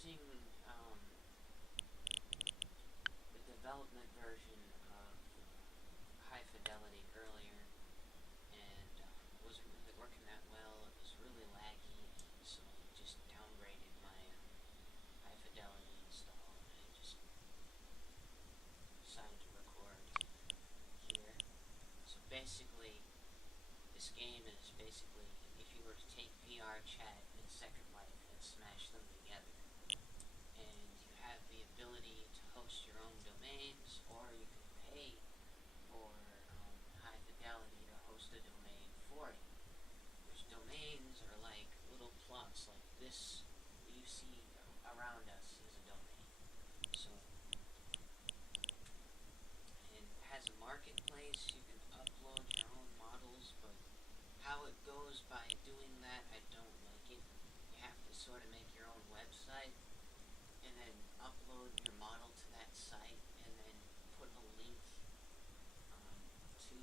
using the development version of high fidelity earlier, and wasn't really working that well. It was really laggy, so I just downgraded my high fidelity install and just decided to record here. So basically, this game is basically if you were to take VR chat and Second Life and smash them together. And you have the ability to host your own domains, or you can pay for high fidelity to host a domain for you. Which domains are like little plots, like this you see around us is a domain. So, and it has a marketplace. You can upload your own models, but how it goes by doing that, I don't like it. You have to sort of make your own website and then upload your model to that site and then put a link to,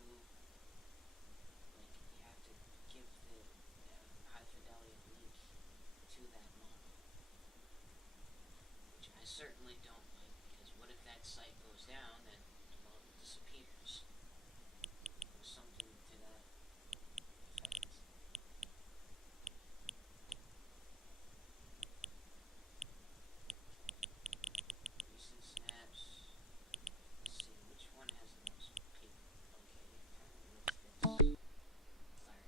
like, you have to give the high fidelity link to that model, which I certainly don't like, because what if that site goes down and the model disappears, or something to that effect. Recent snaps. Let's see, which one has the most people? Okay, apparently it's this. Alright.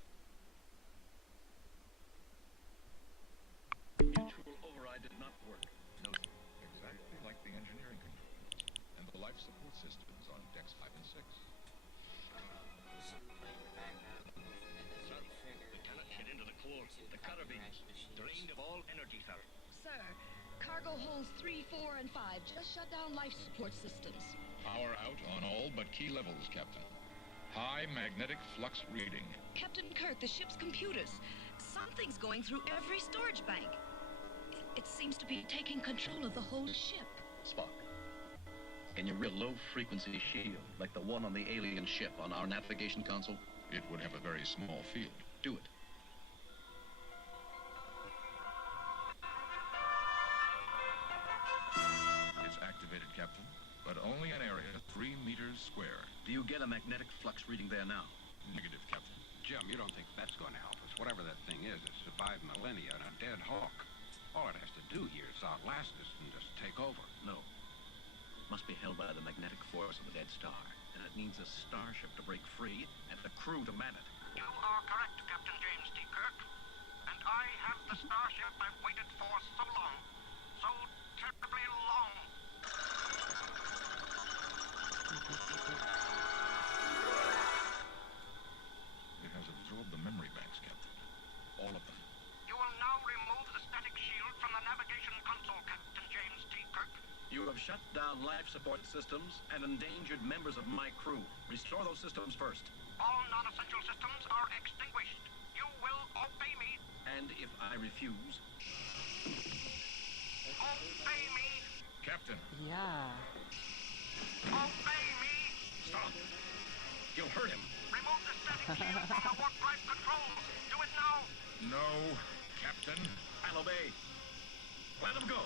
Mutual override did not work. No, exactly like the engineering controls and the life support systems on decks 5 and 6. Some play in the background, and then Sir, they figure we cannot they get have into the core. two The cutter copyright beams machines. drained of all energy, sir. Sir, cargo holds 3, 4, and 5 just shut down life support systems. Power out on all but key levels, Captain. High magnetic flux reading. Captain Kirk, the ship's computers. Something's going through every storage bank. It seems to be taking control of the whole ship. Spock, can you read a low-frequency shield like the one on the alien ship on our navigation console? It would have a very small field. Do it. It's activated, Captain, but only an area 3 meters square. Do you get a magnetic flux reading there now? Negative, Captain. Jim, you don't think that's going to help us? Whatever that thing is, it's survived millennia in a dead hawk. All it has to do here is outlast us and just take over. No. It must be held by the magnetic force of the dead star, and it needs a starship to break free and the crew to man it. You are correct, Captain James T. Kirk. And I have the starship I've waited for so long. So terribly long. It has absorbed the memory banks, Captain. All of them. You will now remove the static shield from the navigation console, Captain James T. Kirk. You have shut down life support systems and endangered members of my crew. Restore those systems first. All non-essential systems are extinguished. You will obey me. And if I refuse, Obey me. Captain! Yeah. Obey me. stop! You'll hurt him. Remove the static shield from the warp drive controls. Do it now. No, Captain. I'll obey. Let him go.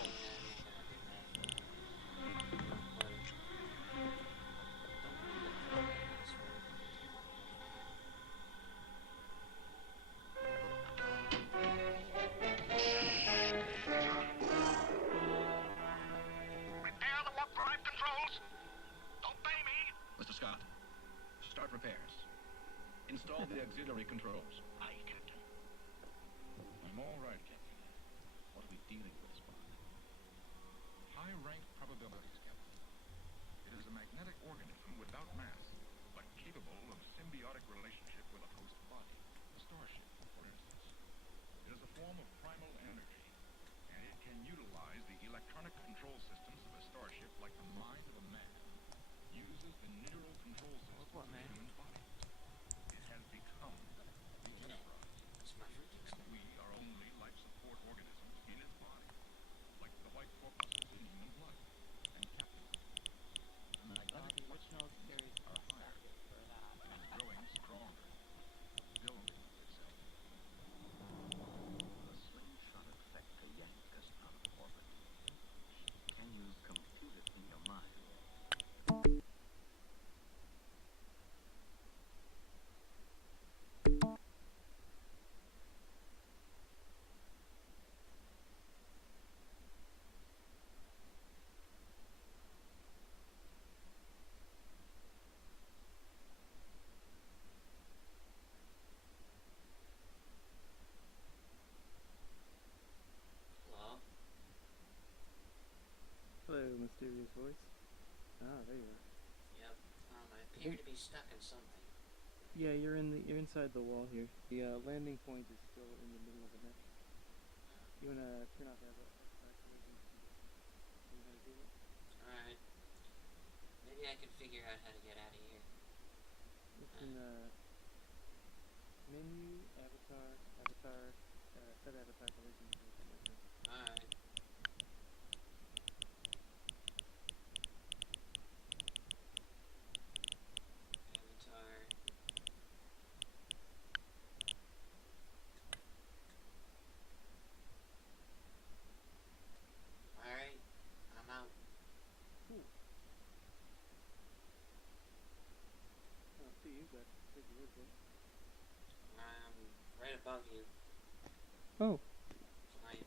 Repair the warp drive controls. Obey me. Mr. Scott, start repairs. Install the auxiliary controls. Aye, Captain. I'm all right, Captain. What are we dealing with, Spock? High-rank probabilities, Captain. It is a magnetic organism without mass, but capable of symbiotic relationship with a host body. A starship, for instance. It is a form of primal energy, and it can utilize the electronic control systems of a starship like the mind of a man. Uses the neural control system what, of the man? human body. It has become the Enterprise. It's my freaking And we are only life support organisms in its body, like the white corpuscles in human blood. And Captain, the magnetic The original series are higher for that. and is growing stronger. Building itself. The slingshotted mysterious voice. Ah, there you are. Yep. I appear to be stuck in something. Yeah, you're inside the wall here. The landing point is still in the middle of a mesh. You wanna turn off that collision? You know how to do that? Alright. Maybe I can figure out how to get out of here. It's in menu, avatar, set avatar collision. Alright. Avatar. Alright. I'm out. Cool. Oh, see you, but take your word for it. I'm right above you. Oh. Flying.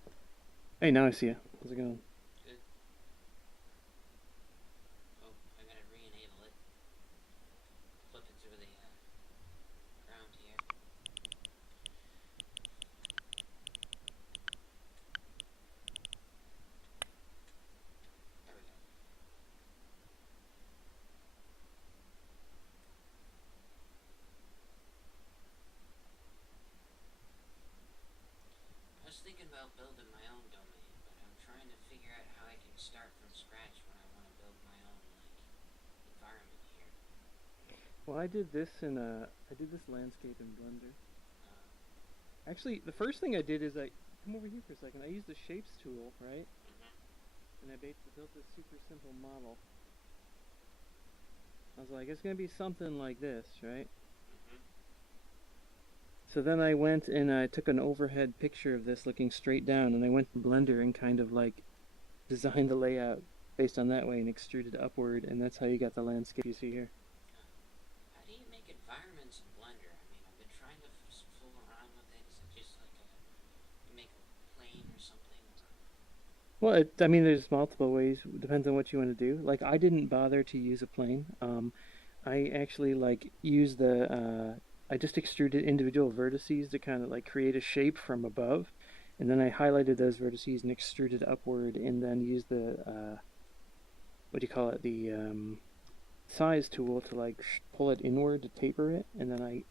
Hey, now I see you. How's it going? Good. Oh, I gotta re-enable it. Flipping through the ground here. There we go. I was thinking about building my own domain, but I'm trying to figure out how I can start from scratch when I want to build my own, environment here. Well, I did this landscape in Blender. Actually, the first thing I did is come over here for a second. I used the shapes tool, right? And I built this super simple model. I was like, it's gonna be something like this, right? So then I went and I took an overhead picture of this looking straight down, and I went to Blender and kind of like designed the layout based on that way and extruded upward, and that's how you got the landscape you see here. How do you make environments in Blender? I mean, I've been trying to fool around with it. Is it just like you make a plane or something? Well, I mean, there's multiple ways. Depends on what you want to do. Like, I didn't bother to use a plane. I actually used I just extruded individual vertices to kind of like create a shape from above, and then I highlighted those vertices and extruded upward, and then used the what do you call it? The size tool to like pull it inward to taper it, and then I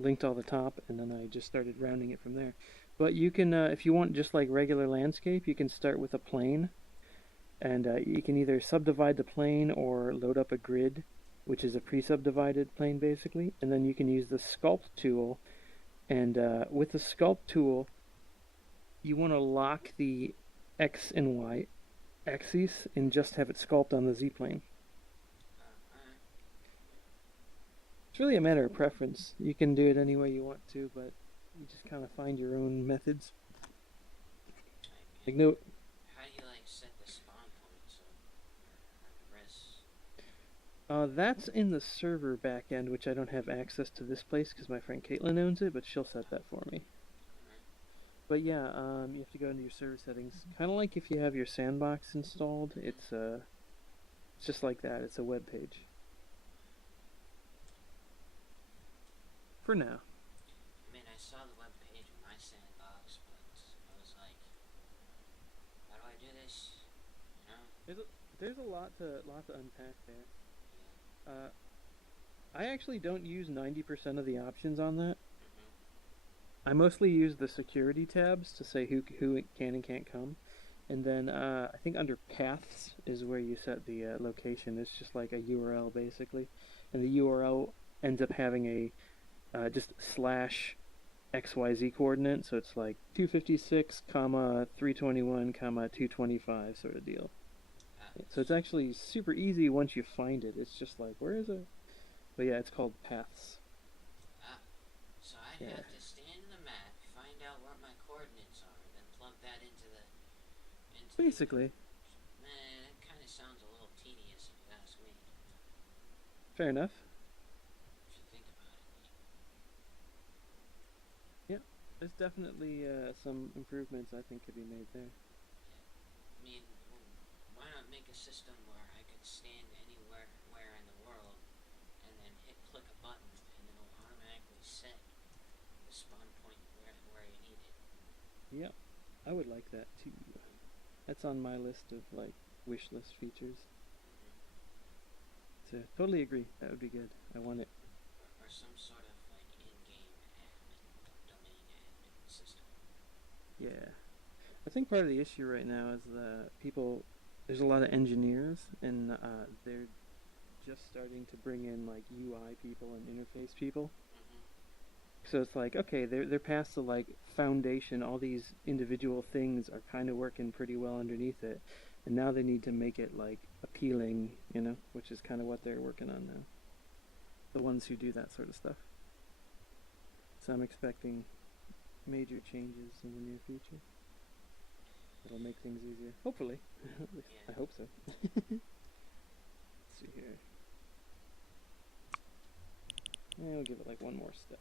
linked all the top, and then I just started rounding it from there. But you can, if you want just like regular landscape, you can start with a plane, and you can either subdivide the plane or load up a grid, which is a pre-subdivided plane basically, and then you can use the sculpt tool, and with the sculpt tool, you want to lock the X and Y axes and just have it sculpt on the Z-plane. It's really a matter of preference. You can do it any way you want to, but you just kind of find your own methods. Like no. How do you set the spawn points or the res? That's in the server backend, which I don't have access to this place because my friend Caitlin owns it, but she'll set that for me. But yeah, you have to go into your server settings. Kind of like if you have your sandbox installed, it's just like that. It's a web page. For now. I mean, I saw the web page of my sandbox, but I was like, how do I do this? You know? There's a lot to unpack there. I actually don't use 90% of the options on that. I mostly use the security tabs to say who can and can't come, and then I think under paths is where you set the location. It's just like a URL basically, and the URL ends up having a just slash XYZ coordinate, so it's like 256, 321, 225 sort of deal. So it's actually super easy once you find it. It's just like, where is it? But yeah, it's called paths. So I'd have to stand in the map, find out where my coordinates are, then plug that into the... Basically. Man, that kind of sounds a little tedious if you ask me. Fair enough. If you think about it. Yeah, there's definitely some improvements I think could be made there. I mean, why not make a system where I could stand anywhere in the world and then click a button and it'll automatically set the spawn point where you need it. Yeah, I would like that too. That's on my list of wish list features. So totally agree. That would be good. I want it. Or some sort of like in-game admin, domain admin system. Yeah. I think part of the issue right now is that people, there's a lot of engineers, and they're just starting to bring in like UI people and interface people. So it's like, okay, they're past the like foundation. All these individual things are kind of working pretty well underneath it, and now they need to make it like appealing, which is kind of what they're working on now. The ones who do that sort of stuff. So I'm expecting major changes in the near future. It'll make things easier. Hopefully. I hope so. Let's see here. And we'll give it like one more step.